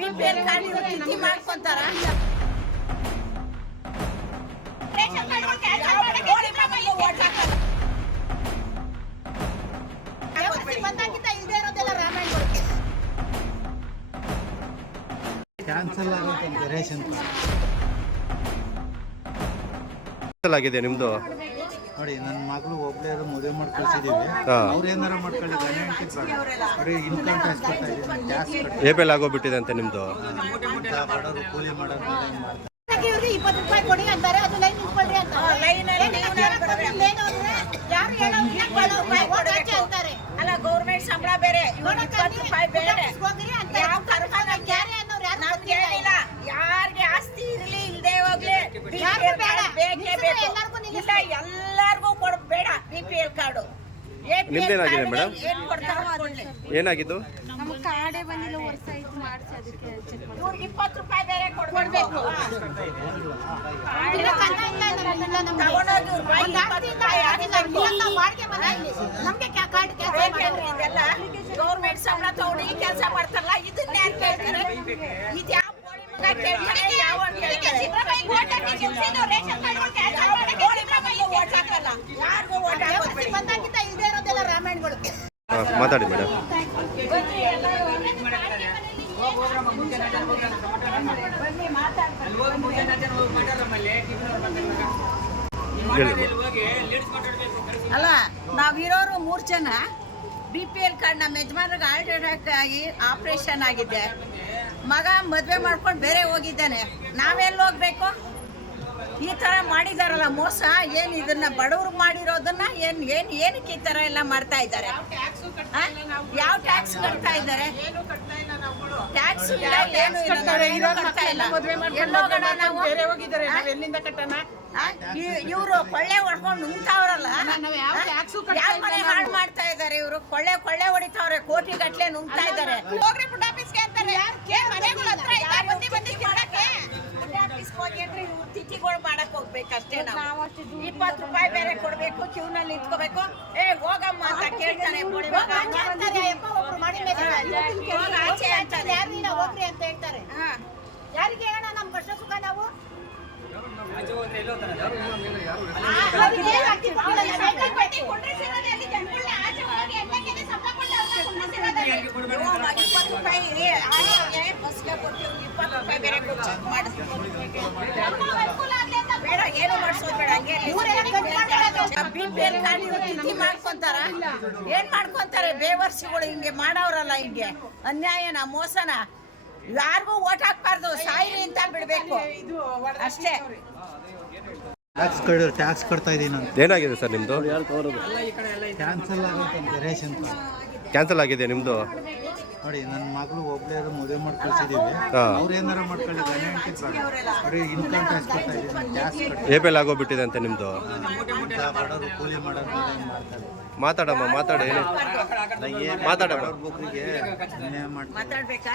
BPL card ತಿಥಿ ಮಾಡ್ಕೊಂತಾರ cancel ಆಗುತ್ತೆ ration ಆಗಿದೆ ನಿಮ್ದು ನೋಡಿ. ನನ್ನ ಮಗಳು ಒಬ್ಬಳೇ ಮದುವೆ ಮಾಡಿ ಕಳ್ಸಿದೀವಿ. ಅವ್ರು ಏನಾರ ಮಾಡ್ಕೊಳ್ಳಿ ನೋಡಿ. ಇನ್ಕಮ್ ಟ್ಯಾಕ್ಸ್ ಕಟ್ತಾ ಇದ್ದೀನಿ, ಟ್ಯಾಕ್ಸ್ ಏಪೆಲ್ ಆಗೋಗ್ಬಿಟ್ಟಿದೆ ಅಂತ ನಿಮ್ದು. ಬಡವರು ಕೂಲಿ ಮಾಡೋದು ಮಾಡ್ತಾರೆ. 20 ರೂಪಾಯಿ ಕೊಡಿ ಅಂತಾರೆ, ಅದು ಲೈನ್ ನಿಂತ್ಕೊಳ್ಳಿ ಅಂತ ಅಂತಾರೆ. ಅಲ್ಲ ಗೌರ್ಮೆಂಟ್ ಸಂಬಳ ಬೇರೆ, 20 ರೂಪಾಯಿ ಬೇರೆ. ಯಾರಿಗೆ ಆಸ್ತಿ ಇರ್ಲಿ ಇಲ್ದೇ ಹೋಗ್ಲಿ ಬೇಕೇ ಬೇಕು. ಇಲ್ಲ ಎಲ್ಲಾರ್ಗು ಕೊಡ್ಬೇಡ ಬಿಪಿಎಲ್ ಕಾರ್ಡು. ನಿಮ್ದೇನಾಗಿದೆ ಮೇಡಮ್? ಏನಾಗಿದ್ದು? ನಮಗೆ ಕಾರ್ಡೇ ಬಂದಿಲ್ಲ, ವರ್ಷ ಆಯ್ತು ಮಾಡಿಸಿ. ಅದಕ್ಕೆ ಚೆಕ್ ಮಾಡಿ 20 ರೂಪಾಯಿ ಬೇರೆ ಕೊಡ್ಬೇಕು. ಗೌರ್ಮೆಂಟ್ ಸಂಬಳ ತಗೊಂಡು ಈ ಕೆಲಸ ಮಾಡ್ತಾರಲ್ಲ, ಇದನ್ನ ಯಾರು ಕೇಳ್ತಾರೆ? ಇದು ಯಾವ ರಾಮಾಯಣಗಳು ಮಾತಾಡಿ ಮೇಡಮ್. ಅಲ್ಲ, ನಾವಿರೋರು 3 ಜನ. ಬಿಪಿಎಲ್ ಕಾರ್ಡ್ ನಮ್ಮ ಯಜಮಾನ್ರಿಗೆ ಆಲ್ರೆಡಿ ಆಗಿ ಆಪರೇಷನ್ ಆಗಿದೆ. ಮಗ ಮದುವೆ ಮಾಡ್ಕೊಂಡು ಬೇರೆ ಹೋಗಿದ್ದಾನೆ. ನಾವೆಲ್ಲಿ ಹೋಗ್ಬೇಕು? ಈ ಥರ ಮಾಡಿದಾರಲ್ಲ ಮೋಸ. ಏನು ಇದನ್ನ ಬಡವ್ರಿಗೆ ಮಾಡಿರೋದನ್ನ ಏನಕ್ಕೆ ಈ ಥರ ಎಲ್ಲ ಮಾಡ್ತಾ ಇದ್ದಾರೆ? ಯಾವ ಟ್ಯಾಕ್ಸ್ ಕಟ್ತಾ ಇದ್ದಾರೆ? ಟ್ಯಾಕ್ಸ್ ಇಲ್ಲ, ಏನು ಕಟ್ತಾ ಇಲ್ಲ. ಎಲ್ಲೋಗೋಣ ನಾವು? ಇವರು ಕೊಳ್ಳೆ ಹೊಡ್ಕೊಂಡು ನುಂಗ್ತಾವ್ರಲ್ಲ, ಯಾವ ಮನೆ ಹಾಳು ಮಾಡ್ತಾ ಇದ್ದಾರೆ ಇವರು? ಕೊಳ್ಳೆ ಹೊಡಿತಾವ್ರೆ, ಕೋಟಿ ಗಟ್ಲೆ ನುಂಗ್ತಾ ಇದ್ದಾರೆ. ಹೋಗ್ರಿ ಫುಡ್ ಆಫೀಸ್ಗೆ ಅಂತಾರೆ. ಮನೆಗಳ ಹತ್ರ ಹೋಗಿ ಅಂದ್ರೆ ಇವ್ರು ತಿಥಿಗಳು ಮಾಡಕ್ ಹೋಗ್ಬೇಕಷ್ಟೇ. ನಾವು 20 ರೂಪಾಯಿ ಬೇರೆ ಕೊಡ್ಬೇಕು, ಕ್ಯೂನಲ್ಲಿ ನಿಂತ್ಕೋಬೇಕು. ಹೋಗಮ್ಮ ಅಂತ ಕೇಳ್ತಾನೆ. ಆಚೆ ಅಂತಾರೆ, ಹೋಗ್ರಿ ಅಂತ ಹೇಳ್ತಾರೆ. ಯಾರಿಗೆ ಹೇಳೋಣ ನಮ್ ಕಷ್ಟ ಸುಖ? ನಾವು ಬೇಡ, ಏನು ಮಾಡಿಸೋದು ಬೇಡ. ಬಿಪಿಎಲ್ ಕಾರ್ಡ್ ತಿಥಿ ಮಾಡ್ಕೊಂತಾರ. ಏನ್ ಮಾಡ್ಕೊಂತಾರೆ ಬೇವರ್ಸಿಗಳು? ಹಿಂಗೆ ಮಾಡವ್ರಲ್ಲ, ಹಿಂಗೆ ಅನ್ಯಾಯನ, ಮೋಸನ. ಯಾರಿಗೂ ಓಟ್ ಹಾಕ್ಬಾರ್ದು, ಸಾಯಿರಿ ಅಂತ ಬಿಡ್ಬೇಕು ಅಷ್ಟೇ. ಟ್ಯಾಕ್ಸ್ ಕಟ್ತಾ ಇದ್ದೀನಿ ಅಂತ. ಏನಾಗಿದೆ ಸರ್ ನಿಮ್ದು? ಕ್ಯಾನ್ಸಲ್ ಆಗುತ್ತೆ ರೇಷನ್ ಕ್ಯಾನ್ಸಲ್ ಆಗಿದೆ ನಿಮ್ದು. ನೋಡಿ, ನನ್ನ ಮಗಳು ಒಬ್ಬಳೇ ಮದುವೆ ಮಾಡಿ ಕಳ್ಸಿದೀವಿ. ಅವ್ರು ಏನಾರ ಮಾಡ್ಕೊಳ್ಳಿ ನೋಡಿ. ಇನ್ಕಮ್ ಟ್ಯಾಕ್ಸ್ ಕಟ್ತಾ ಇದ್ದೀನಿ, ಟ್ಯಾಕ್ಸ್ ಏಪೆಲ್ ಆಗೋಗ್ಬಿಟ್ಟಿದೆ ಅಂತ ನಿಮ್ದು. ಬಡವರು ಕೂಲಿ ಮಾಡೋದು ಮಾಡ್ತಾರೆ. ಮಾತಾಡಮ್ಮ, ಮಾತಾಡಿ. ಮಾತಾಡಮ್ಮ. ಒಬ್ಬೊಬ್ರಿಗೆ ಮಾತಾಡ್ಬೇಕಾ?